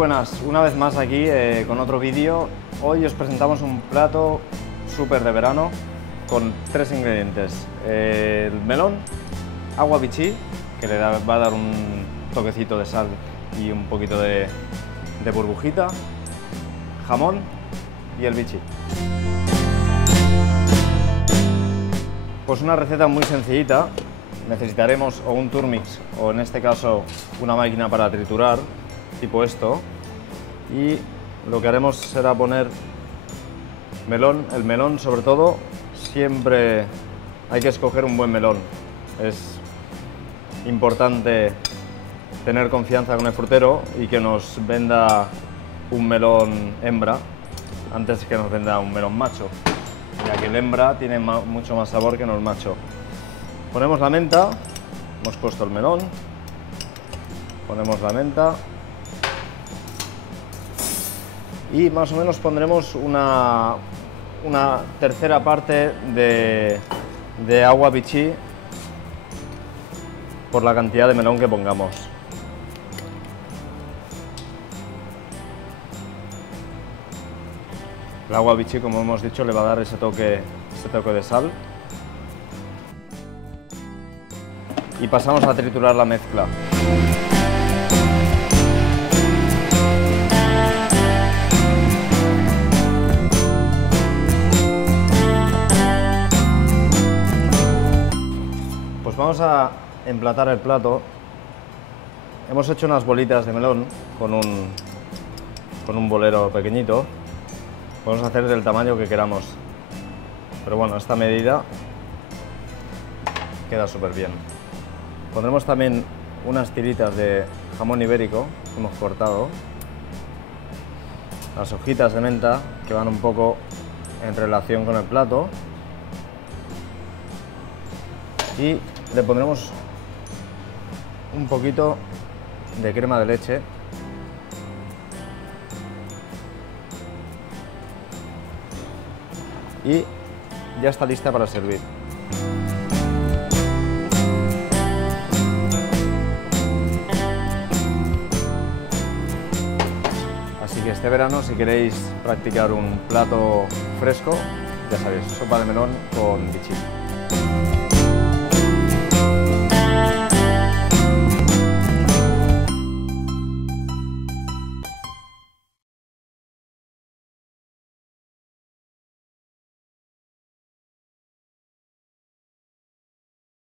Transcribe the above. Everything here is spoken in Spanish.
buenas, una vez más aquí con otro vídeo. Hoy os presentamos un plato súper de verano con tres ingredientes. El melón, agua bichí, que le va a dar un toquecito de sal y un poquito de burbujita, jamón y el bichí. Pues una receta muy sencillita. Necesitaremos o un turmix o en este caso una máquina para triturar, tipo esto, y lo que haremos será poner melón. El melón, sobre todo, siempre hay que escoger un buen melón. Es importante tener confianza con el frutero y que nos venda un melón hembra antes que nos venda un melón macho, ya que el hembra tiene mucho más sabor que el macho. Ponemos la menta, hemos puesto el melón, ponemos la menta y más o menos pondremos una tercera parte de agua bichí por la cantidad de melón que pongamos. El agua bichí, como hemos dicho, le va a dar ese toque de sal. Y pasamos a triturar la mezcla. Pues vamos a emplatar el plato. Hemos hecho unas bolitas de melón con un bolero pequeñito. Podemos hacer del tamaño que queramos, pero bueno, esta medida queda súper bien. Pondremos también unas tiritas de jamón ibérico que hemos cortado, las hojitas de menta que van un poco en relación con el plato y le pondremos un poquito de crema de leche y ya está lista para servir. Así que este verano, si queréis practicar un plato fresco, ya sabéis, sopa de melón con bichí.